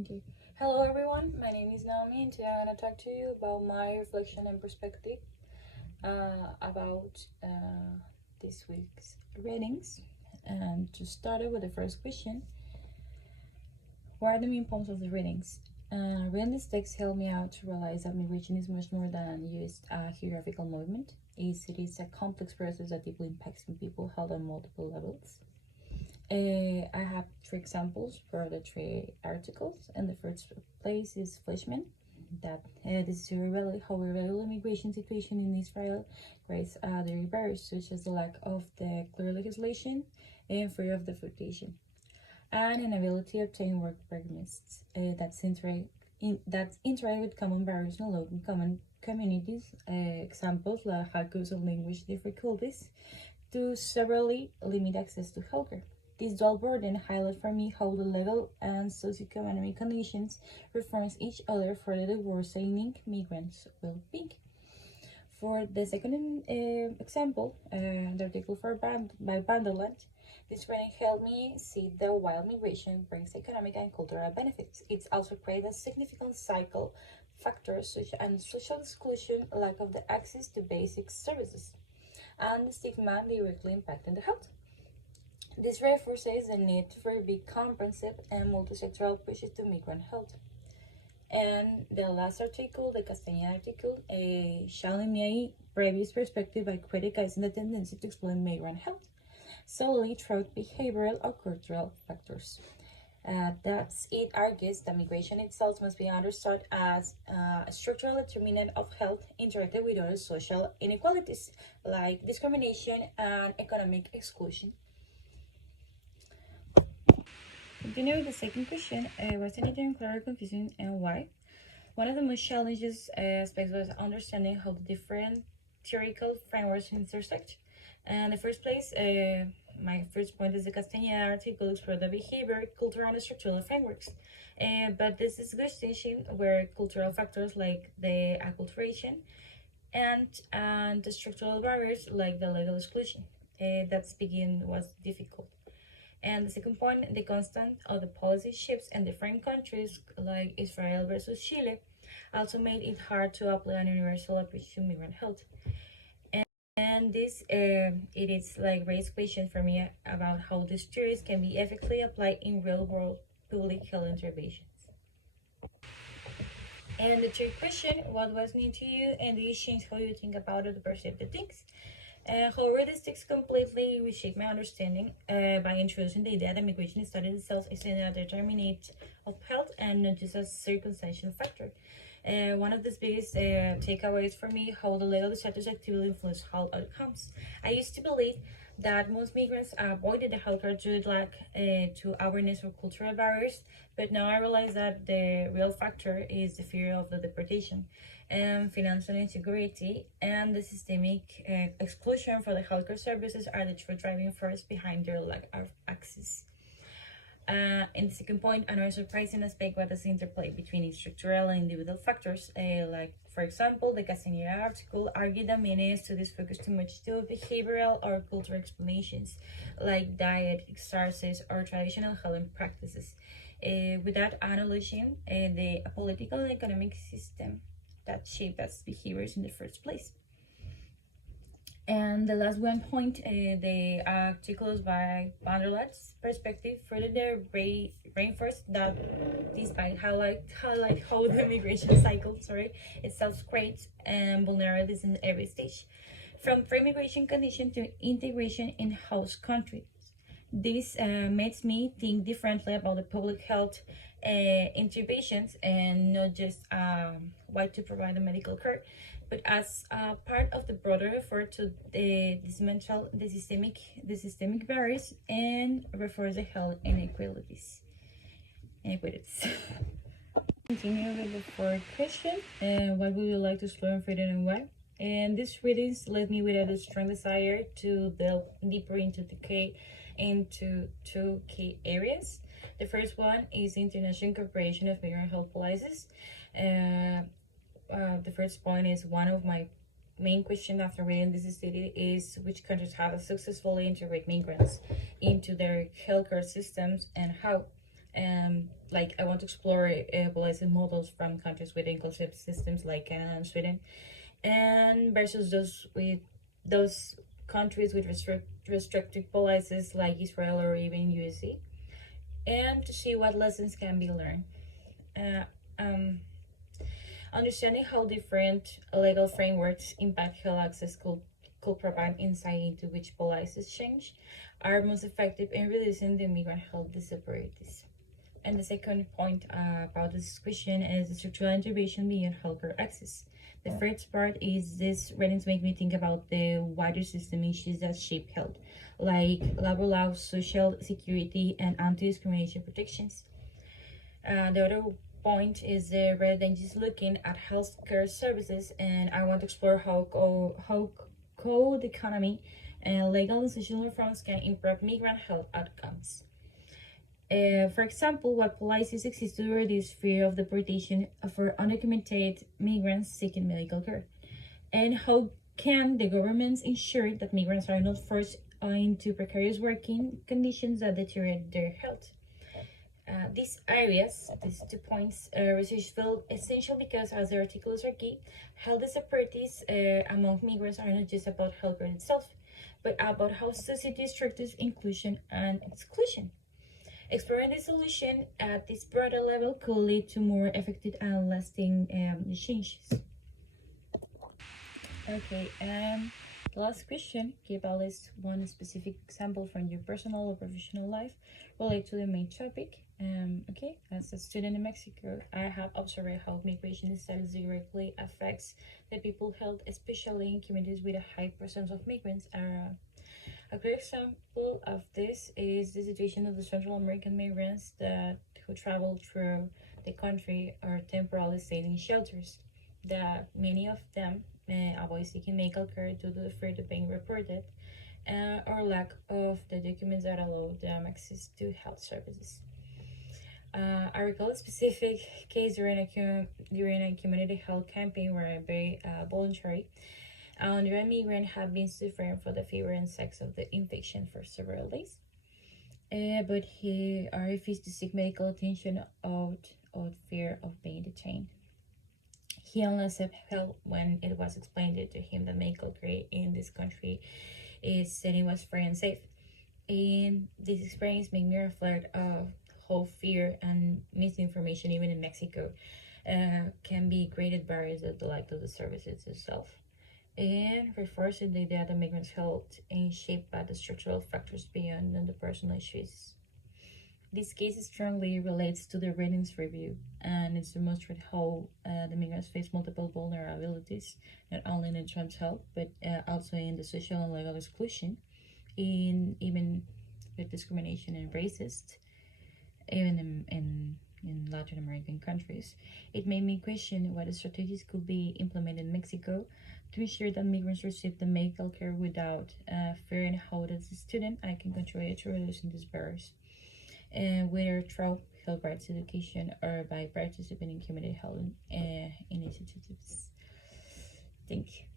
Okay. Hello everyone, my name is Naomi and today I'm going to talk to you about my reflection and perspective about this week's readings. And to start it with the first question, what are the main points of the readings? Reading this text helped me out to realize that migration is much more than just a geographical movement. It is a complex process that deeply impacts people held on multiple levels. I have three examples for the three articles. And the first place is Fleshman, that this is how irregular immigration situation in Israel creates the barriers such as the lack of the clear legislation and fear of deportation, and inability to obtain work permits that's interact with common barriers and low common communities. Examples like hackers of language difficulties to severely limit access to healthcare. This dual burden highlights for me how the legal and socioeconomic conditions reference each other for the worsening migrants' well-being. For the second example, the article by Vanderland, this training helped me see that while migration brings economic and cultural benefits, it also creates a significant cycle factors such as social exclusion, lack of the access to basic services, and the stigma directly impacting the health. This reinforces the need for big comprehensive and multi-sectoral approaches to migrant health. And the last article, the Castañeda article, showing me a previous perspective by criticizing the tendency to explain migrant health solely through behavioral or cultural factors. That's it argues that migration itself must be understood as a structural determinant of health interacted with other social inequalities like discrimination and economic exclusion. Continue with the second question, was anything clear or confusing and why? One of the most challenges aspects was understanding how the different theoretical frameworks intersect. And in the first place, my first point is the Castañeda article explores the behavior, cultural, and structural frameworks. But this is distinction where cultural factors like the acculturation and the structural barriers like the legal exclusion that begin was difficult. And the second point, the constant of the policy shifts in different countries like Israel versus Chile also made it hard to apply an universal approach to migrant health. And this it is like raised question for me about how these theories can be effectively applied in real world public health interventions. And the third question, what was new to you and do you change how you think about it or perceive the things? However, this text completely reshaped my understanding by introducing the idea that migration study itself is a determinant of health and not just a circumstantial factor. One of the biggest takeaways for me how the legal status actively influence health outcomes. I used to believe that most migrants avoided the healthcare due to lack to awareness of cultural barriers, but now I realize that the real factor is the fear of the deportation and financial insecurity and the systemic exclusion for the healthcare services are the true driving force behind their lack of access. And the second point, another surprising aspect was the interplay between structural and individual factors. Like, for example, the Castañeda article argued that many studies focus too much on behavioral or cultural explanations, like diet, exercise, or traditional healing practices, without analyzing the political and economic system that shaped us behaviors in the first place. And the last one point, the articles by Vanderland's perspective further reinforced that despite highlight how the migration cycle, itself creates vulnerabilities in every stage, from pre-migration condition to integration in host countries. This makes me think differently about the public health interventions and not just why to provide the medical care, but as part of the broader effort to dismantle the systemic barriers and reinforce the health inequalities. Continue with the fourth question. What would you like to explore in freedom and why? And these readings led me with a strong desire to delve deeper into two key areas. The first one is the International Corporation of Migrant Health Policies. The first point is one of my main questions after reading this study is which countries have successfully integrated migrants into their healthcare systems and how. like I want to explore policy models from countries with inclusive systems like Canada and Sweden, and versus those countries with restrictive policies like Israel or even USA, and to see what lessons can be learned. Uh, um, Understanding how different legal frameworks impact health access could provide insight into which policies change are most effective in reducing the migrant health disparities. And the second point about this question is the structural intervention beyond healthcare access. The first part is this readings make me think about the wider system issues that shape health, like labor laws, social security, and anti-discrimination protections. The other point is the reading is looking at healthcare services, and I want to explore how code economy and legal and social reforms can improve migrant health outcomes. For example, what policies exist to reduce fear of deportation for undocumented migrants seeking medical care? And how can the governments ensure that migrants are not forced into precarious working conditions that deteriorate their health? These areas, these 2 points, research feel essential because, as the articles are key, health disparities among migrants are not just about healthcare itself, but about how society structures inclusion and exclusion. Exploring the solution at this broader level could lead to more effective and lasting changes. Okay, the last question, give at least one specific example from your personal or professional life related to the main topic. Okay, as a student in Mexico, I have observed how migration status directly affects the people's health, especially in communities with a high percentage of migrants. A great example of this is the situation of the Central American migrants who travel through the country or temporarily staying in shelters. That many of them avoid seeking medical care due to the fear of being reported or lack of the documents that allow them access to health services. I recall a specific case during a community health campaign where I very voluntary. The immigrant had been suffering from the fever and sex of the infection for several days, but he refused to seek medical attention out of fear of being detained. He only accepted help when it was explained to him that medical care in this country is said it was free and safe. And this experience made me reflect of how fear and misinformation, even in Mexico, can be great barriers to the life of the services itself. And reinforcing the idea that migrants' health is shaped by the structural factors beyond the personal issues. This case strongly relates to the ratings review, and it demonstrates how the migrants face multiple vulnerabilities, not only in terms of health, but also in the social and legal exclusion, in even with discrimination and racist, even in Latin American countries. It made me question what strategies could be implemented in Mexico to ensure that migrants receive the medical care without fear, and how, as a student, I can contribute to reducing these barriers. And whether through health rights education or by participating in community health initiatives. Thank you.